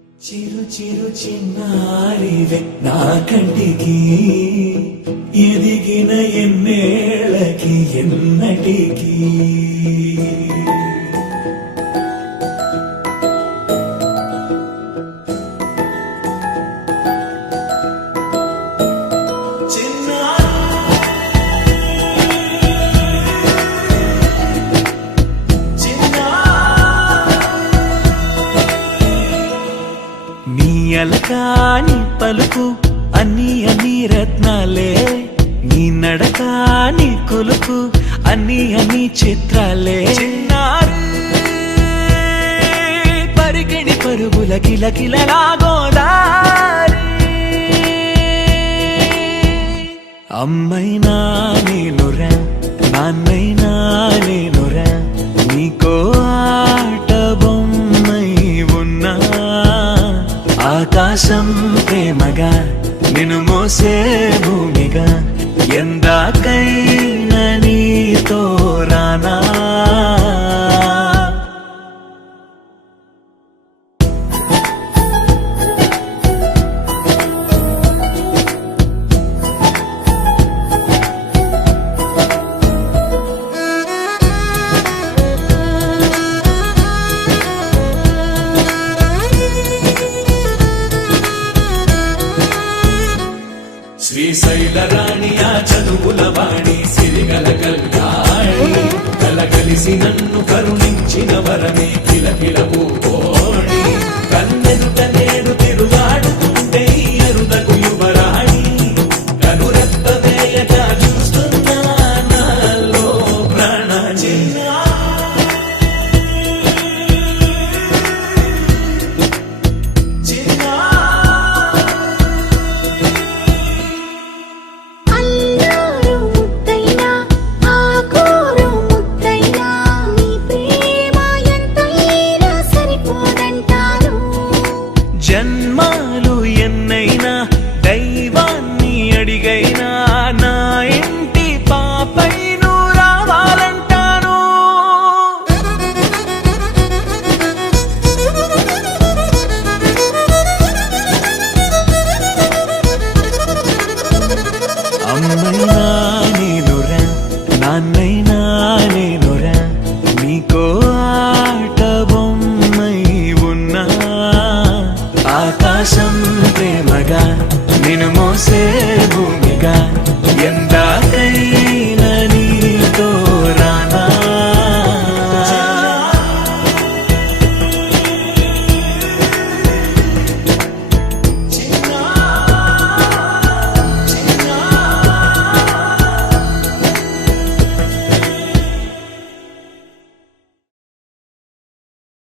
చిరు చిరు చిన్నారివే నా కంటికి ఎదిగిన ఎన్నేళ్ళకి ఎన్నటికి అలకాని పలుకు అన్ని అన్ని రత్నాలే నీ నడకాని కొలుకు అన్ని అన్ని చిత్రాలే చిన్నారు పరిగిణి పరుగుల కిలకిలలాగోదారి అమ్మైనా నేనురా నాన్నైనా నేనురా నీకో ఆట బొమ్మై ఉన్నా ఆకాశం ప్రేమగా నిన్ను మోసే భూమిగా ఎందాకైనా నీతో రానా శ్రీశైల రాణి ఆ చదువుల వాణి సిరిగల కళ్యాణి కలగలిసి నన్ను కరుణించిన వరమే కిలకిల పూకోణి కన్నెదుట నేడు తిరుగాడుతుంటే అరుదకు యువరాణి కనురెప్పవేయగా చూస్తున్నా నాలో ప్రాణ జన్మాలు ఎన్నైనా దైవాన్ని అడిగైనా నా ఇంటి పాపై నువ్వు రావాలంటాను అమ్మైనా నేనురా నాన్నైనా నేనురా నీకో ఆట బొమ్మై ఉన్నా ఆకాశం ప్రేమగా నిన్ను మోసే భూమిగా